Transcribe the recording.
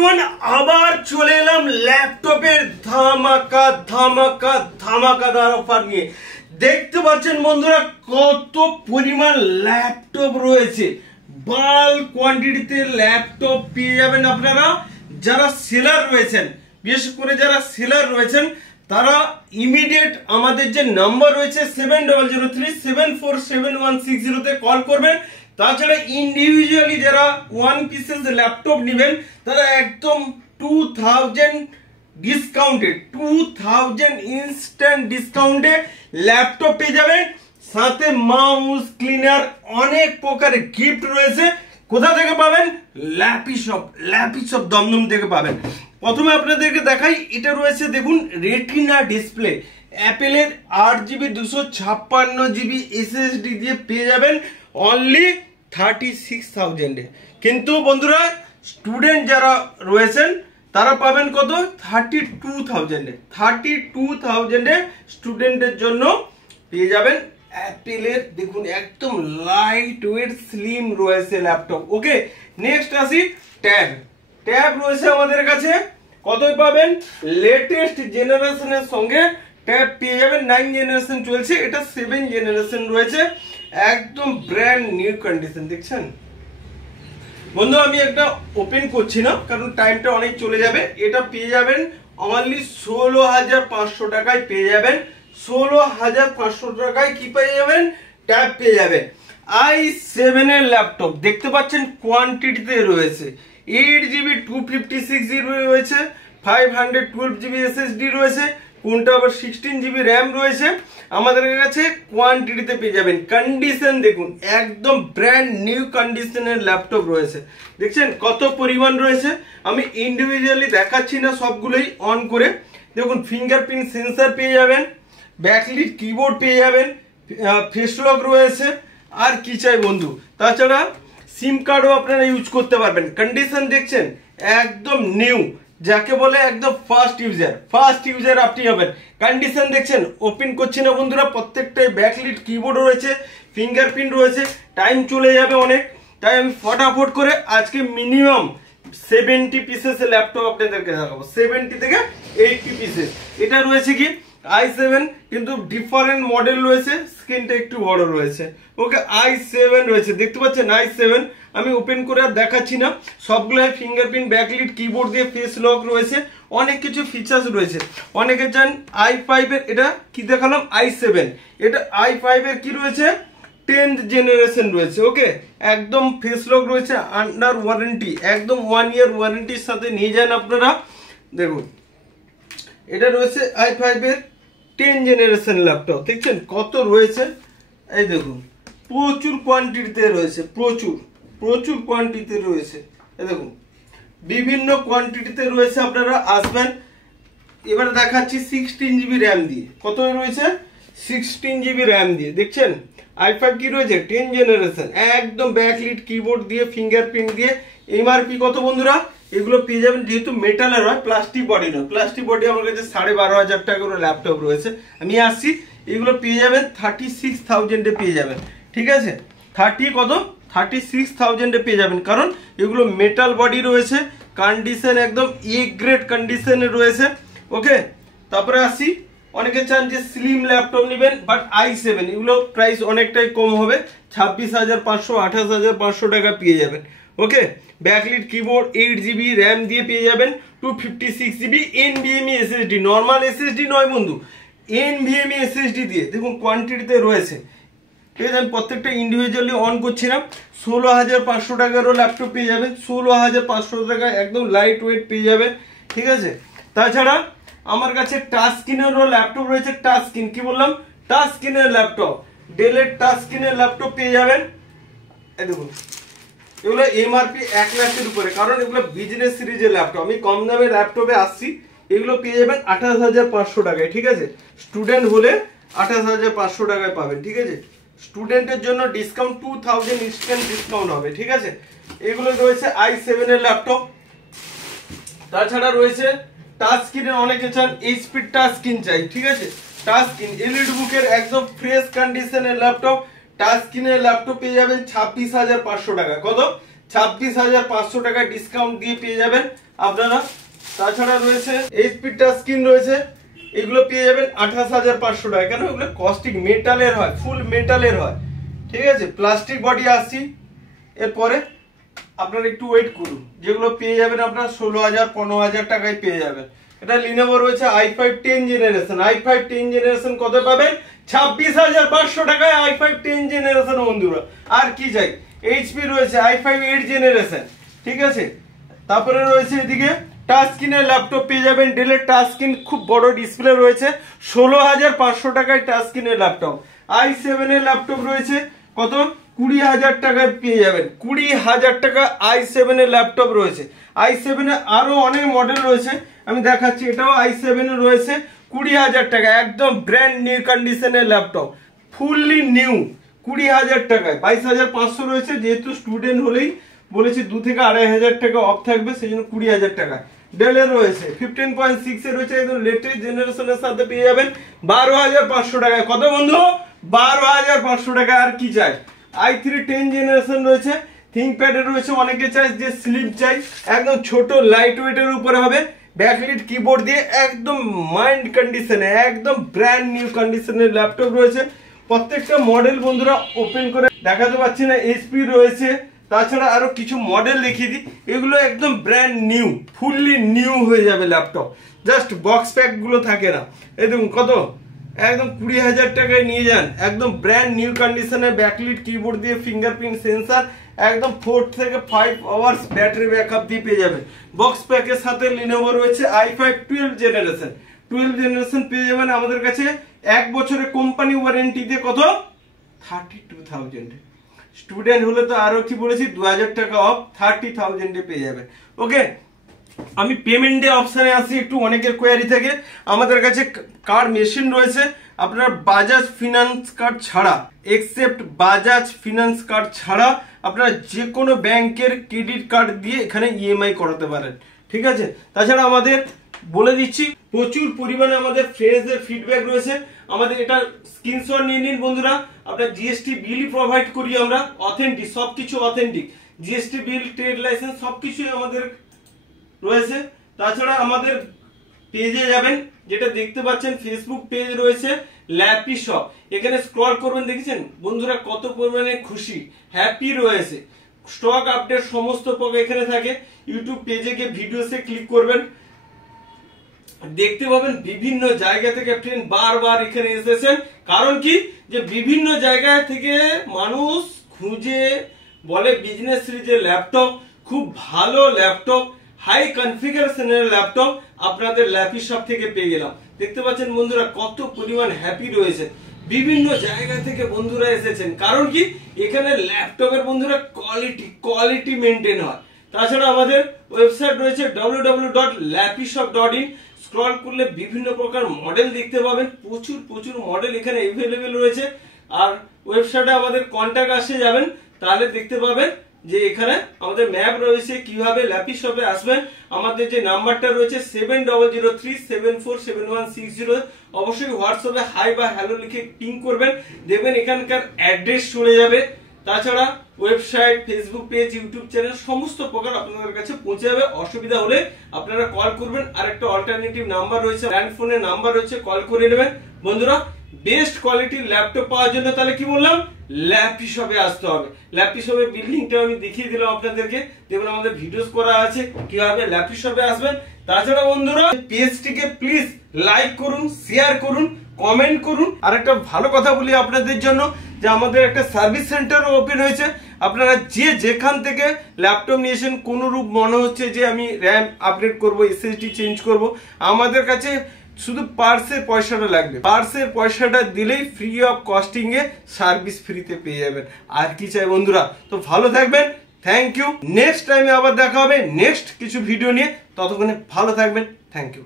Everyone, আবার চলে এলাম ল্যাপটপের ধামাকাদার অফার নিয়ে। দেখতে পাচ্ছেন বন্ধুরা কত পরিমাণ ল্যাপটপ রয়েছে। বাল্ক কোয়ান্টিটিতে ল্যাপটপ পেয়ে যাবেন আপনারা। যারা সেলার রয়েছেন, বিশেষ করে যারা সেলার রয়েছেন, তারা ইমিডিয়েট আমাদের যে নাম্বার রয়েছে 7003747160 তে কল করবেন। তাছাড়া ইন্ডিভিজুয়ালি যারা ওয়ান পিসেস ল্যাপটপ নেবেন তারা একদম 2000 ডিসকাউন্টে 2000 ইনস্ট্যান্ট ডিসকাউন্টে ল্যাপটপ পেয়ে যাবেন। সাথে মাউস ক্লিনার অনেক প্রকারের গিফট রয়েছে। কোথা থেকে পাবেন? ল্যাপিশপ দমদম থেকে পাবেন। প্রথমে আপনাদেরকে দেখাই, এটা রয়েছে দেখুন রেটিনা ডিসপ্লে, অ্যাপেলের 8GB 256GB SSD দিয়ে পেয়ে যাবেন অনলি 36,000-এ। কিন্তু বন্ধুরা স্টুডেন্ট যারা রয়েছেন তারা পাবেন কত? 32,000-এ। 32,000-এ স্টুডেন্টের জন্য পেয়ে যাবেন অ্যাপেলের দেখুন একদম লাইট ওয়েট স্লিম রয়েছে ল্যাপটপ। ওকে, নেক্সট আসি ট্যাব রয়েছে আমাদের কাছে। কতই পাবেন? লেটেস্ট জেনারেশনের সঙ্গে ট্যাব পেয়ে যাবেন। 9 জেনারেশন চলছে, এটা 7 জেনারেশন রয়েছে, একদম ব্র্যান্ড নিউ কন্ডিশন। দেখছেন বন্ধু, আমি একটা ওপেন করছি না কারণ টাইমটা অনেক চলে যাবে। এটা পেয়ে যাবেন অনলি 16,500 টাকায় পেয়ে যাবেন। 16,500 টাকায় কি পেয়ে যাবেন? ট্যাব পেয়ে যাবেন। i7 এর ল্যাপটপ দেখতে পাচ্ছেন কোয়ান্টিটিতে রয়েছে। 8GB 256GB রয়েছে, 512GB SSD রয়েছে, কোনটা আবার 16GB র্যাম রয়েছে। আমাদের কাছে কোয়ান্টিটিতে পেয়ে যাবেন। কন্ডিশন দেখুন একদম ব্র্যান্ড নিউ কন্ডিশনের ল্যাপটপ রয়েছে। দেখছেন কত পরিমাণ রয়েছে। আমি ইন্ডিভিজুয়ালি দেখাচ্ছি না, সবগুলোই অন করে দেখুন। ফিঙ্গারপ্রিন্ট সেন্সর পেয়ে যাবেন, ব্যাকলিট কিবোর্ড পেয়ে যাবেন, ফেস লক রয়েছে। আর কি চাই বন্ধু? তাছাড়া সিম কার্ডও আপনারা ইউজ করতে পারবেন। কন্ডিশন দেখছেন একদম নিউ, যাকে বলে একদম ফার্স্ট ইউজার আপনি হবেন। কন্ডিশন দেখছেন, ওপেন করছি না বন্ধুরা, প্রত্যেকটাই ব্যাকলিট কিবোর্ড রয়েছে, ফিঙ্গারপ্রিন্ট রয়েছে। টাইম চলে যাবে অনেক, তাই আমি ফটাফট করে আজকে মিনিমাম 70 পিসেস ল্যাপটপ আপনাদেরকে দেখাবো। 70 থেকে 80 পিসেস। এটা রয়েছে কি i7, কিন্তু ডিফারেন্ট মডেল রয়েছে, স্ক্রিনটা একটু বড় রয়েছে। ওকে, i7 রয়েছে, দেখতে পাচ্ছেন i7। আমি ওপেন করে আর দেখাচ্ছি না, সবগুলো ফিঙ্গারপ্রিন্ট ব্যাকলিট কিবোর্ড দিয়ে ফেস লক রয়েছে, অনেক কিছু ফিচার্স রয়েছে। অনেকে চান i5 এর, এটা কি দেখালাম i7, এটা i5 এর কি রয়েছে 10th জেনারেশন রয়েছে। ওকে, একদম ফেস লক রয়েছে, আন্ডার ওয়ারেন্টি, একদম 1 ইয়ার ওয়ারেন্টির সাথে নিয়ে যান আপনারা। দেখুন এটা রয়েছে i5 এর 10 জেনারেশন ল্যাপটপ। দেখছেন কত রয়েছে, এই দেখুন প্রচুর কোয়ান্টিটিতে রয়েছে, প্রচুর কোয়ান্টিটিতে রয়েছে। এই দেখুন বিভিন্ন কোয়ান্টিটিতে রয়েছে, আপনারা আসবেন। এবার দেখাচ্ছি 16GB র্যাম দিয়ে। কত রয়েছে? 16GB র্যাম দিয়ে। দেখছেন i5 কি রয়েছে 10 জেনারেশন, একদম ব্যাকলিট কিবোর্ড দিয়ে ফিঙ্গারপ্রিন্ট দিয়ে। এমআরপি কত বন্ধুরা? এগুলো পেয়ে যাবেন, যেহেতু মেটালের হয়, প্লাস্টিক বডি নয়। প্লাস্টিক বডি আমার কাছে 12,500 টাকা করে ল্যাপটপ রয়েছে। আমি আসছি, এগুলো পেয়ে যাবেন 36,000-এ পেয়ে যাবেন। ঠিক আছে, 36,000-এ পেয়ে যাবেন, কারণ এগুলো মেটাল বডি রয়েছে, কন্ডিশন একদম এ গ্রেড কন্ডিশনে রয়েছে। ওকে, তারপরে আসি, অনেকে চান যে স্লিম ল্যাপটপ নেবেন, বাট i7 এগুলো প্রাইস অনেকটাই কম হবে, 26,500 28,500 টাকা পেয়ে যাবেন। ওকে, ব্যাকলিট কিবোর্ড 8GB র্যাম দিয়ে পেয়ে যাবেন, 256GB NVMe SSD, normal SSD নয় বন্ধু, NVMe SSD দিয়ে। দেখুন কোয়ান্টিটিতে রয়েছে, ঠিক আছে। আমি প্রত্যেকটা ইন্ডিভিজুয়ালি অন করছি না। 16,500 টাকারও ল্যাপটপ পেয়ে যাবেন, 16,500 টাকা একদম লাইট ওয়েট পেয়ে যাবেন। ঠিক আছে, তাছাড়া আমার কাছে টাচ স্ক্রিনেরও ল্যাপটপ রয়েছে। টাচ স্ক্রিন কি বললাম, টাচ স্ক্রিনের ল্যাপটপ, ডেলের টাচ স্ক্রিনের ল্যাপটপ পেয়ে যাবেন। এই দেখুন এগুলো এমআরপি 1 লাখের উপরে, কারণ এগুলো বিজনেস সিরিজের ল্যাপটপ। আমি কম দামে ল্যাপটপে আসছি, এগুলো পেয়ে যাবেন 28,500 টাকায়। ঠিক আছে, স্টুডেন্ট হলে 28,500 টাকায় পাবেন। ঠিক আছে, স্টুডেন্টের জন্য ডিসকাউন্ট 2000 ইনস্ট্যান্ট ডিসকাউন্ট হবে। ঠিক আছে, এগুলো রয়েছে i7 এর ল্যাপটপ। তাছাড়া রয়েছে টাচ স্ক্রিনের, অনেকে চান এইচপি টাচ স্ক্রিন চাই। ঠিক আছে, টাচ স্ক্রিন এলইডি বুকের একদম ফ্রেশ কন্ডিশনের ল্যাপটপ। টাচ স্ক্রিনের ল্যাপটপ পেয়ে যাবেন 26,500 টাকা। কত? 26,500 টাকা ডিসকাউন্ট দিয়ে পেয়ে যাবেন আপনারা। তাছাড়া রয়েছে এইচপি টাচ স্ক্রিন রয়েছে, এগুলো পেয়ে যাবেন 28,500 টাকা। কেন? এগুলো কস্টিক মেটালের হয়, ফুল মেটালের হয়, ঠিক আছে, প্লাস্টিক বডি আসছি। এরপরে আপনারা একটু ওয়েট করুন, যেগুলো পেয়ে যাবেন আপনারা 16,000 15,000 টাকায় পেয়ে যাবেন। এটা লিনোভো রয়েছে i5 10 জেনারেশন। i5 10 জেনারেশন কত পাবেন? 26,500 টাকায় i5 10 জেনারেশন বন্ধুরা। আর কি চাই? এইচপি রয়েছে i5 8 জেনারেশন, ঠিক আছে। তারপরে রয়েছে এদিকে টাচ স্ক্রিনের ল্যাপটপ পেয়ে যাবেন, ডেলের টাচ স্ক্রিন, খুব বড় ডিসপ্লে রয়েছে, 16,500 টাকায় টাচ স্ক্রিনের ল্যাপটপ। i7 এর ল্যাপটপ রয়েছে কত? 20,000 টাকায় পেয়ে যাবেন, 20,000 টাকা i7 এর ল্যাপটপ রয়েছে। i7 এ আরো অনেক মডেল রয়েছে, আমি দেখাচ্ছি। এটাও i7 এ রয়েছে 20,000 টাকা, একদম ব্র্যান্ড নিউ কন্ডিশনের ল্যাপটপ, ফুললি নিউ, 20,000 টাকায়। 22,500 রয়েছে, যেহেতু স্টুডেন্ট হলেই বলেছি 2 থেকে 2,500 টাকা অফ থাকবে, সেই জন্য 20,000 টাকা। ডেলের রয়েছে 15.6 এর রয়েছে, একদম লেটেস্ট জেনারেশনের সাথে পেয়ে যাবেন 12,500 টাকায়। কত বন্ধু? 12,500 টাকা। আর কি চাই? i3 10 জেনারেশন রয়েছে, থিংকপ্যাড এর রয়েছে, অনেকে চাই যে স্লিম চাই, একদম ছোট লাইট ওয়েটের উপরে হবে, ব্যাকলিট কিবোর্ড দিয়ে, একদম মাইন্ড কন্ডিশনে, একদম ব্র্যান্ড নিউ কন্ডিশনের ল্যাপটপ রয়েছে। প্রত্যেকটা মডেল বন্ধুরা ওপেন করে দেখাতে পাচ্ছি না, এইচপি রয়েছে। তাছাড়া আরো কিছু মডেল দেখিয়ে দিই, এগুলো একদম ব্র্যান্ড নিউ, ফুললি নিউ হয়ে যাবে ল্যাপটপ, জাস্ট বক্স প্যাক গুলো থাকে না। এই দেখুন কত, একদম 20,000 টাকায় নিয়ে যান, একদম ব্র্যান্ড নিউ কন্ডিশনে, ব্যাকলিট কিবোর্ড দিয়ে, ফিঙ্গারপ্রিন্ট সেন্সার, একদম 4 থেকে 5 আওয়ার্স ব্যাটারি ব্যাকআপ দিয়ে পেয়ে যাবেন। বক্স প্যাকের সাথে লিনোভো রয়েছে i5 12 জেনারেশন। 12 জেনারেশন পেয়ে যাবেন আমাদের কাছে 1 বছরের কোম্পানি ওয়ারেন্টি দিয়ে। কত? 32,000। স্টুডেন্ট হলে তো আরো কি বলেছি, 2,000 টাকা অফ, 30,000 এ পেয়ে যাবেন। ওকে, আমি পেমেন্টে অপশনে আসি একটু, অনেকের কোয়ারি থেকে। আমাদের কাছে কার্ড মেশিন রয়েছে, আপনারা বাজাজ ফিনান্স কার্ড ছাড়া, এক্সেপ্ট বাজাজ ফিনান্স কার্ড ছাড়া আপনারা যে কোনো ব্যাংকের ক্রেডিট কার্ড দিয়ে এখানে ইএমআই করাতে পারেন, ঠিক আছে। তাছাড়া আমাদের বলে দিচ্ছি, প্রচুর পরিমাণে আমাদের ফ্রেন্ডসদের ফিডব্যাক রয়েছে। আমাদের এটা স্ক্রিনশট নিয়ে নিন বন্ধুরা। আপনার জিএসটি বিল প্রোভাইড করি আমরা, অথেন্টিক, সবকিছু authentic, GST bill, trade licence সবকিছুই আমাদের রয়েছে। তাছাড়া আমাদের পেজে যাবেন, যেটা দেখতে পাচ্ছেন ফেসবুক পেজ রয়েছে ল্যাপি শপ, এখানে স্ক্রল করবেন, দেখেছেন বন্ধুরা কত পরিমাণে খুশি, হ্যাপি রয়েছে। স্টক আপডেট সমস্ত এখানে থাকে। ইউটিউব পেজে গিয়ে ভিডিওসে ক্লিক করবেন, দেখতে পাবেন বিভিন্ন জায়গা থেকে ট্রেন বারবার এখানে এসেছেন। কারণ কি, যে বিভিন্ন জায়গা থেকে মানুষ খুঁজে বলে বিজনেস সিরিজের ল্যাপটপ, খুব ভালো ল্যাপটপ, হাই কনফিগারেশনের ল্যাপটপ আপনাদের ল্যাপি শপ থেকে পেয়ে গেলাম। দেখতে পাচ্ছেন বন্ধুরা কত পরিমাণ হ্যাপি রয়েছে, বিভিন্ন জায়গা থেকে বন্ধুরা এসেছেন। কারণ কি, এখানে ল্যাপটপের বন্ধুরা কোয়ালিটি মেনটেন হয়। তাছাড়া আমাদের ওয়েবসাইট রয়েছে www.lapishop.in। স্ক্রল করলে বিভিন্ন প্রকার মডেল দেখতে পাবেন, প্রচুর মডেল এখানে এভেলেবেল রয়েছে। আর ওয়েবসাইটে আমাদের কন্ট্যাক্ট আসে যাবেন, তাহলে দেখতে পাবেন যে এখানে আমাদের ম্যাপ রয়েছে কিভাবে ল্যাপি শপে আসবেন। আমাদের যে নাম্বারটা রয়েছে 7003747160, অবশ্যই হোয়াটসঅ্যাপে হাই বা হ্যালো লিখে পিং করবেন, দেখবেন এখানকার অ্যাড্রেস চলে যাবে। তাছাড়া website, Facebook page, YouTube channel সমস্ত প্রকার আপনাদের কাছে পৌঁছে যাবে। অসুবিধা হলে আপনারা কল করবেন, আর একটা অল্টারনেটিভ নাম্বার রয়েছে, ল্যান্ড ফোনের নাম্বার রয়েছে, কল করে নেবেন। বন্ধুরা বেস্ট কোয়ালিটির ল্যাপটপ পাওয়ার জন্য তাহলে কি বললাম, ল্যাপি শপে আসতে হবে। ল্যাপি শপের বিল্ডিংটা আমি দেখিয়ে দিলাম আপনাদেরকে, দেখুন আমাদের ভিডিওস করা আছে কিভাবে ল্যাপি শপে আসবেন। তাছাড়া বন্ধুরা পেজটিকে প্লিজ লাইক করুন, শেয়ার করুন, কমেন্ট করুন। আর একটা ভালো কথা বলি আপনাদের জন্য, যে আমাদের একটা সার্ভিস সেন্টার ওপেন হয়েছে। আপনারা যে যেখান থেকে ল্যাপটপ নিয়েছেন, কোন রূপ মনে হচ্ছে যে আমি র্যাম আপডেট করব, এসএসডি চেঞ্জ করব, আমাদের কাছে শুধু পার্সের পয়সাটা লাগবে, পার্সের পয়সাটা দিলেই free of costing a service ফ্রিতে পেয়ে যাবেন। আর কি চাই বন্ধুরা, তো ভালো থাকবেন, থ্যাংক ইউ। নেক্সট টাইমে আবার দেখা হবে নেক্সট কিছু ভিডিও নিয়ে, ততক্ষণে ভালো থাকবেন, থ্যাংক ইউ।